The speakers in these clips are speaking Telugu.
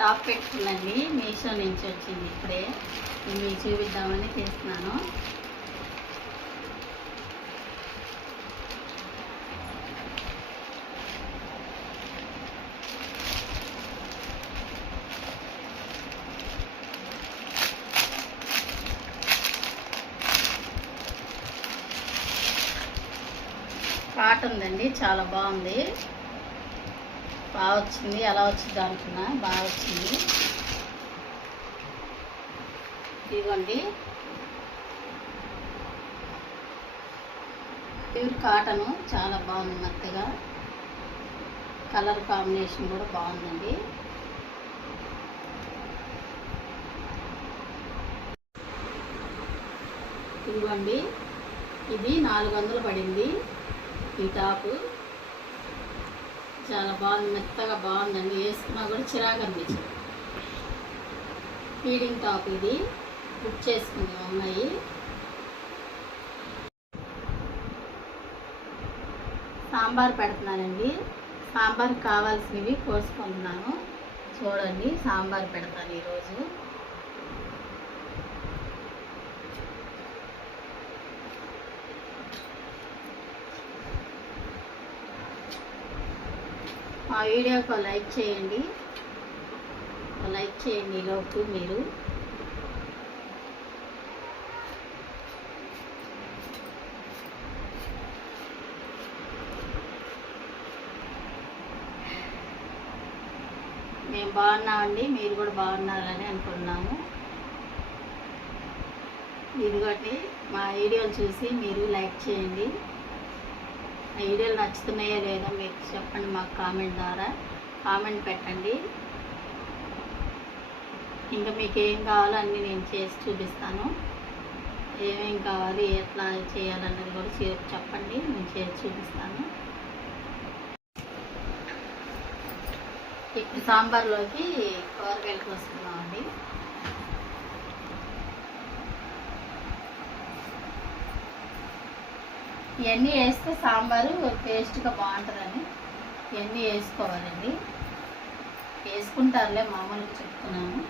టాప్ పెట్టుకున్నాండి మీషో నుంచి వచ్చింది ఇప్పుడే. ఇది మీకు చూపిద్దామని చేస్తున్నాను. కాటన్ ఉందండి. చాలా బాగుంది. బాగా వచ్చింది ఎలా వచ్చింది అనుకున్నా. బాగా వచ్చింది ఇదిగోండి. ప్యూర్ కాటను చాలా బాగుంది మెత్తగా. కలర్ కాంబినేషన్ కూడా బాగుందండి. ఇదిగోండి. ఇది నాలుగు వందలు పడింది. ఈ టాపు. చాలా బాగుంది మెత్తగా బాగుందండి. వేసుకున్నా కూడా చిరాకు అనిపించింది. ఫీడింగ్ టాప్ ఇది. బుక్ చేసుకుంది అమ్మాయి. సాంబార్ పెడుతున్నానండి. సాంబార్ కావాల్సినవి కోసుకుంటున్నాను. చూడండి సాంబార్ పెడతాను ఈరోజు. మా వీడియోకి లైక్ చేయండి. లైక్ చేయండి ఈలోపు మీరు. మేము బాగున్నామండి మీరు కూడా బాగున్నారని అనుకున్నాము. ఇదిగోటి మా వీడియోలు చూసి మీరు లైక్ చేయండి. ఆ వీడియోలు నచ్చుతున్నాయో లేదో మీరు చెప్పండి మాకు కామెంట్ ద్వారా. కామెంట్ పెట్టండి. ఇంకా మీకు ఏం కావాలో అన్నీ నేను చేసి చూపిస్తాను. ఏమేం కావాలి ఎట్లా చేయాలన్నది కూడా చెప్పండి నేను చేసి చూపిస్తాను. ఇప్పుడు సాంబార్లోకి కూరగాయలు కోసుకున్నామండి ఇవన్నీ వేస్తే సాంబారు టేస్ట్గా బాగుంటుందని ఇవన్నీ వేసుకోవాలండి. వేసుకుంటారులే మామూలుగా చెప్తున్నాను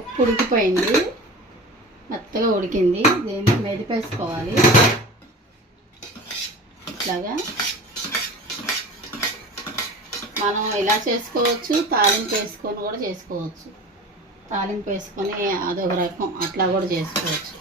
పప్పు ఉడికిపోయింది. మెత్తగా ఉడికింది. దీన్ని మెదిపేసుకోవాలి. ఇట్లాగా. మనం ఇలా చేసుకోవచ్చు తాలింపు వేసుకొని కూడా చేసుకోవచ్చు. తాలింపు వేసుకొని అదొక రకం అట్లా కూడా చేసుకోవచ్చు.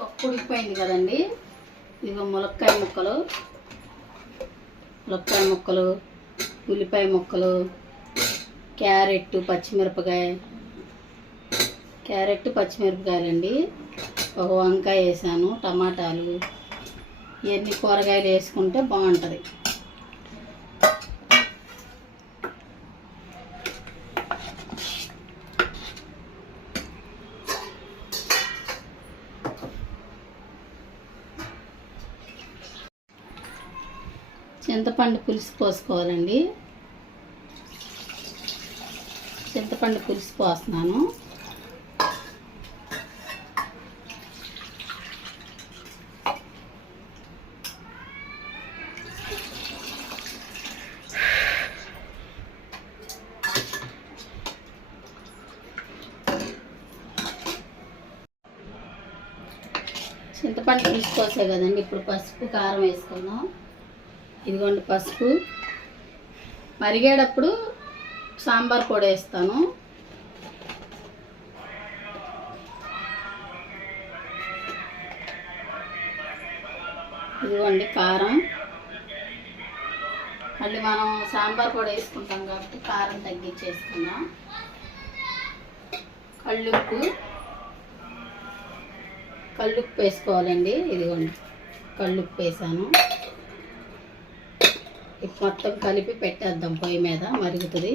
పప్పు ఉడికిపోయింది కదండి. ఇదిగో ములక్కాయ ముక్కలు. ములక్కాయ ముక్కలు ఉల్లిపాయ ముక్కలు క్యారెట్ పచ్చిమిరపకాయ. క్యారెట్ పచ్చిమిరపకాయలండి. ఒక వంకాయ వేసాను టమాటాలు. ఇవన్నీ కూరగాయలు వేసుకుంటే బాగుంటుంది. చింతపండు పులుసు పోసుకోవాలండి. చింతపండు పులుసు పోస్తున్నాను. చింతపండు పులుసు పోసే కదండి ఇప్పుడు పసుపు కారం వేసుకుందాం. ఇదిగోండి పసుపు. మరిగేటప్పుడు సాంబార్ పొడి వేస్తాను. ఇదిగోండి కారం. మళ్ళీ మనం సాంబార్ పొడి వేసుకుంటాం కాబట్టి కారం తగ్గించేసుకుందాం. కళ్ళుప్పు. కళ్ళుప్పు వేసుకోవాలండి. ఇదిగోండి. కళ్ళుప్పు వేసాను. ఇప్పుడు మొత్తం కలిపి పెట్టేద్దాం పొయ్యి మీద మరుగుతుంది.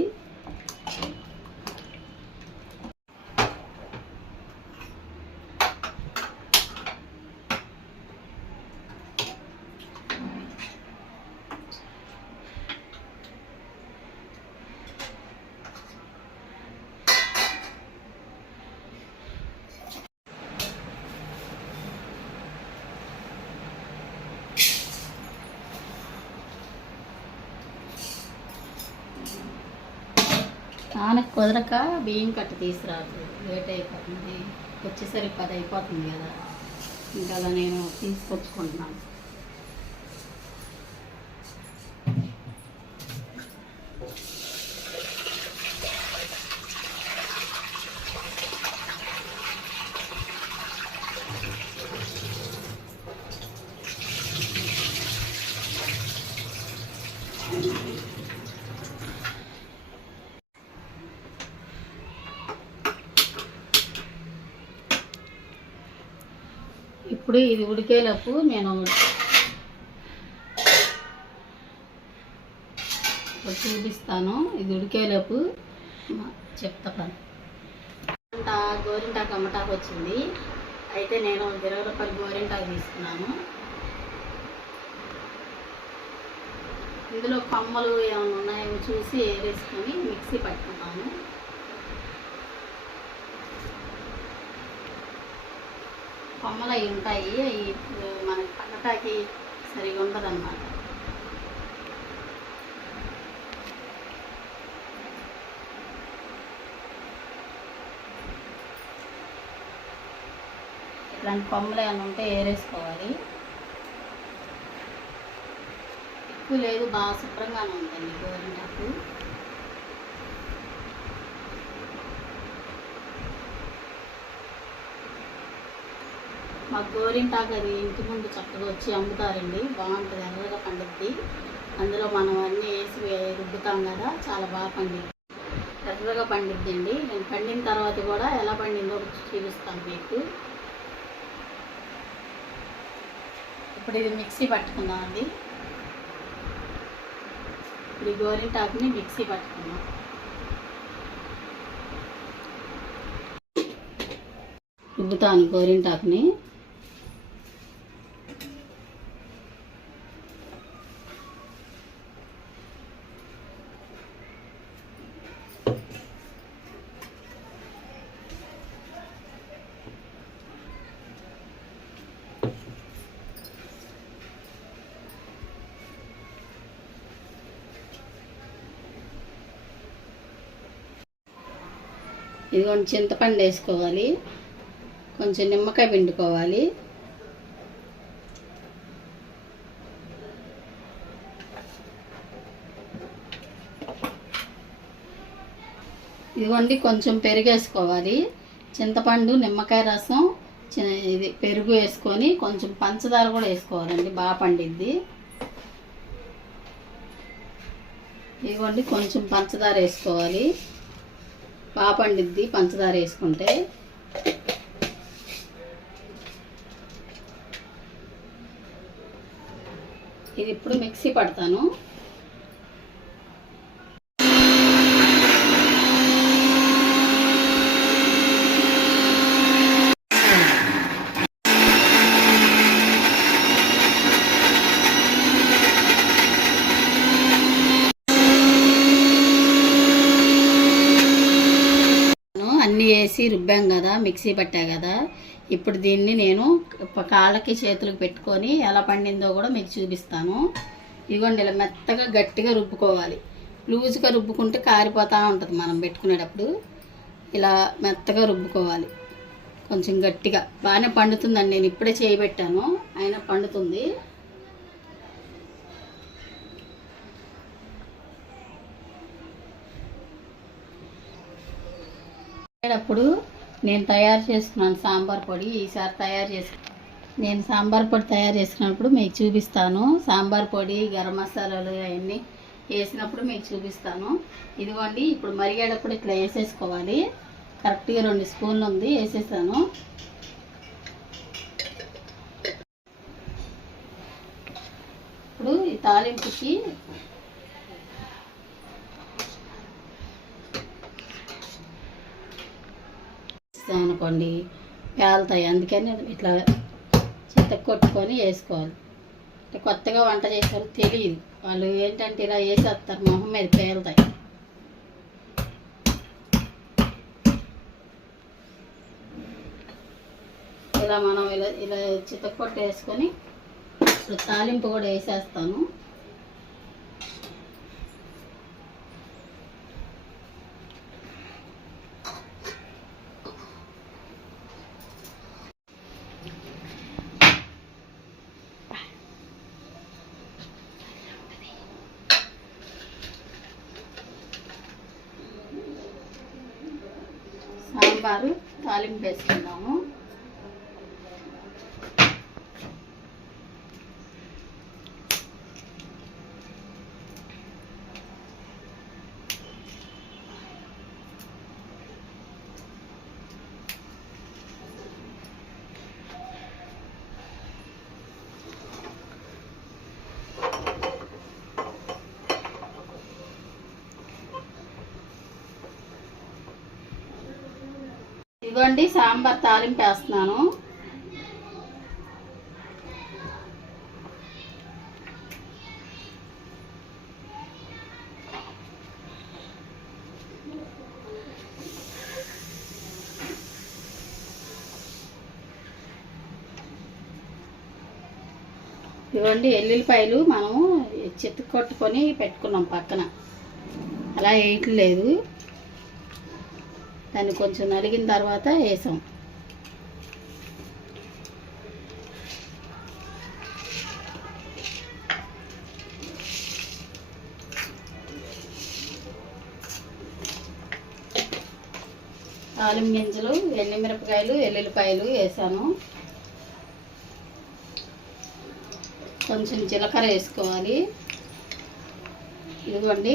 మనకు కుదరక బియ్యం కట్ట తీసుకురాదు లేట్ అయిపోతుంది. వచ్చేసరికి పది అయిపోతుంది కదా. ఇంకా అలా నేను తీసుకొచ్చుకుంటున్నాను. ఇప్పుడు ఇది ఉడికేలోపు నేను చూపిస్తాను. ఇది ఉడికేలోపు చెప్తాను. చెప్తా పని గోరింటా గోరింటాకు అమ్మటాకు వచ్చింది. అయితే నేను ఇరవై రూపాయలు గోరింటాకు తీసుకున్నాను. ఇందులో కొమ్మలు ఏమైనా ఉన్నాయో చూసి వేసుకొని మిక్సీ పట్టుకున్నాను కొమ్మలు అవి ఉంటాయి అవి మనకి పండటాకి సరిగా ఉండదన్నమాట ఇట్లాంటి కొమ్మలు ఏమైనా ఉంటే ఏరేసుకోవాలి. ఎక్కువ లేదు బాగా శుభ్రంగానే ఉందండి గోరింటాకు. మా గోరింటాకు అది ఇంటి ముందు చక్కగా వచ్చి అమ్ముతారండి. బాగుంటుంది. ఎర్రగా పండుద్ది. అందులో మనం అన్నీ వేసి రుబ్బుతాం కదా చాలా బాగా పండుద్ది. ఎర్రగా పండిద్దండి. నేను పండిన తర్వాత కూడా ఎలా పండిందో చూపిస్తాను మీకు. ఇప్పుడు ఇది మిక్సీ పట్టుకుందామండి. ఇప్పుడు ఈ గోరింటాకుని మిక్సీ పట్టుకుందాం. రుబ్బుతాను గోరింటాకుని. ఇదిగోండి చింతపండు వేసుకోవాలి. కొంచెం నిమ్మకాయ పిండుకోవాలి. ఇదిగోండి కొంచెం పెరుగు వేసుకోవాలి. చింతపండు నిమ్మకాయ రసం చి- ఇది పెరుగు వేసుకొని కొంచెం పంచదార కూడా వేసుకోవాలండి బాగా పండిద్ది. ఇదిగోండి కొంచెం పంచదార వేసుకోవాలి. బాగా పండిద్ది పంచదార వేసుకుంటే. ఇది ఇప్పుడు మిక్సీ పడతాను అన్నీ వేసి రుబ్బాం కదా మిక్సీ పట్టా కదా ఇప్పుడు దీన్ని నేను కాళ్ళకి చేతులకు పెట్టుకొని ఎలా పండిందో కూడా మీకు చూపిస్తాను. ఇదిగోండి ఇలా మెత్తగా గట్టిగా రుబ్బుకోవాలి. లూజుగా రుబ్బుకుంటే కారిపోతూ ఉంటుంది మనం పెట్టుకునేటప్పుడు. ఇలా మెత్తగా రుబ్బుకోవాలి. కొంచెం గట్టిగా. బాగానే పండుతుందండి నేను ఇప్పుడే చేయబెట్టాను అయినా పండుతుంది. అప్పుడు నేను తయారు చేసుకున్నాను సాంబార్ పొడి ఈసారి తయారు చేసు నేను సాంబార్ పొడి తయారు చేసుకున్నప్పుడు మీకు చూపిస్తాను. సాంబార్ పొడి గరం మసాలాలు అవన్నీ వేసినప్పుడు మీకు చూపిస్తాను. ఇదిగోండి ఇప్పుడు మరిగేటప్పుడు ఇట్లా వేసేసుకోవాలి. కరెక్ట్గా రెండు స్పూన్లు ఉంది వేసేసాను. ఇప్పుడు ఈ తాలింపుకి అనుకోండి పేలుతాయి. అందుకని ఇట్లా చెత్త కొట్టుకొని వేసుకోవాలి. అంటే కొత్తగా వంట చేశారు తెలియదు వాళ్ళు ఏంటంటే ఇలా వేసేస్తారు మొహం మీద పేలుతాయి. ఇలా మనం ఇలా ఇలా చితక్కొట్టు వేసుకొని ఇప్పుడు తాలింపు కూడా వేసేస్తాను. సాంబారు తాలింపు వేసుకుందాము ఇదిగోండి సాంబార్ తాలింపు వేస్తున్నాను. ఇవ్వండి ఎల్లుల్లిపాయలు మనము చెత్త కొట్టుకొని పెట్టుకున్నాం పక్కన. అలా వేయట్లేదు. దాన్ని కొంచెం నలిగిన తర్వాత వేసాం. తాలిం గింజలు ఎండుమిరపకాయలు ఎల్లుల్లిపాయలు వేసాను. కొంచెం జీలకర్ర వేసుకోవాలి. ఇదిగోండి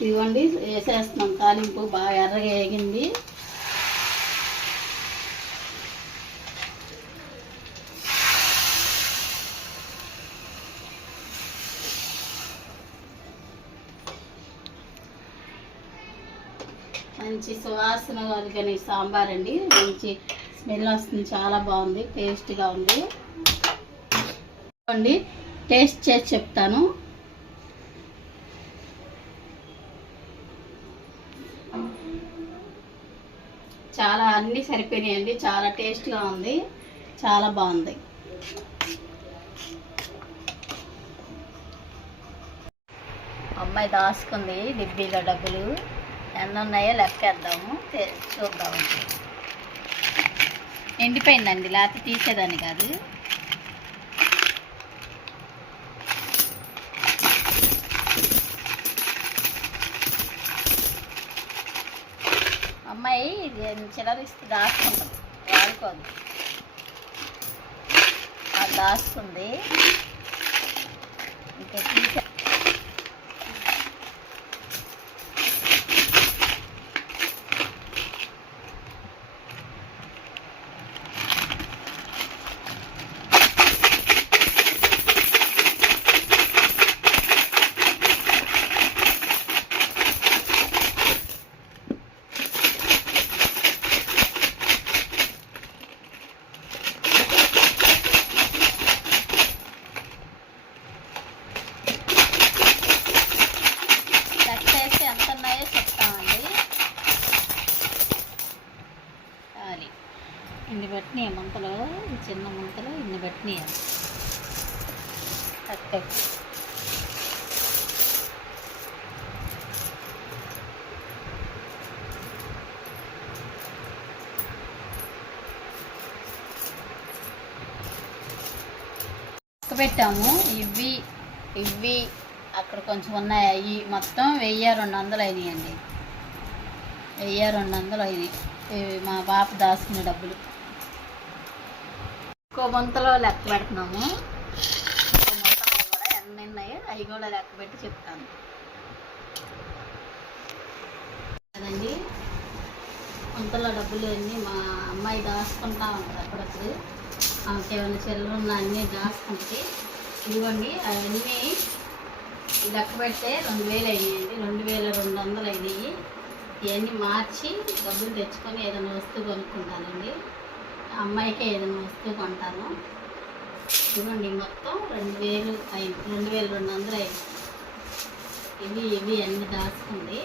ఇదిగోండి వేసేస్తున్నాం తాలింపు బాగా ఎర్రగా వేగింది. మంచి సువాసన కలిగిన సాంబార్ అండి. మంచి స్మెల్ వస్తుంది. చాలా బాగుంది. టేస్ట్గా ఉంది. అండి టేస్ట్ చేసి చెప్తాను. చాలా అన్నీ సరిపోయినాయండి చాలా టేస్ట్గా ఉంది చాలా బాగుంది. అమ్మాయి దాచుకుంది డిబ్బీలో డబ్బులు. ఎన్ని ఉన్నాయో లెక్కేద్దాము చూద్దాము. ఎండిపోయిందండి లేకపోతే తీసేదాన్ని కాదు. అమ్మాయి ఇది చిల్లరిస్తే దాచుకుంటుంది. వాడుకోదు. అది దాచుకుంది. ఇంకా తీసే పెట్టాము. ఇవి ఇవి అక్కడ కొంచెం ఉన్నాయి. అవి మొత్తం వెయ్యి రెండు వందలు అయినాయండి. వెయ్యి రెండు వందలు అయినాయి. ఇవి మా పాప దాచుకునే డబ్బులు. ఇంకో గుంతలో లెక్క పెడుతున్నాము. ఇంకో కూడా ఎన్ని ఉన్నాయో. అవి కూడా లెక్క పెట్టి చెప్తాను. అదండి. ముంతలో డబ్బులు అన్నీ మా అమ్మాయి దాచుకుంటా ఉంటుంది అప్పుడప్పుడు. ఏమైనా చెల్లెలు ఉన్న అన్నీ దాచుకుంటే ఇవ్వండి అవన్నీ లెక్క పెడితే రెండు వేలు అయినాయండి. రెండు వేల రెండు వందలు అయినాయి. ఇవన్నీ మార్చి డబ్బులు తెచ్చుకొని ఏదైనా వస్తువు కొనుక్కుంటానండి. అమ్మాయికే ఏదైనా వస్తువు కొంటాను. ఇవ్వండి మొత్తం రెండు వేలు అయింది రెండు వేలు రెండు వందలు అయింది ఇవి ఇవి అన్ని దాచుకుంది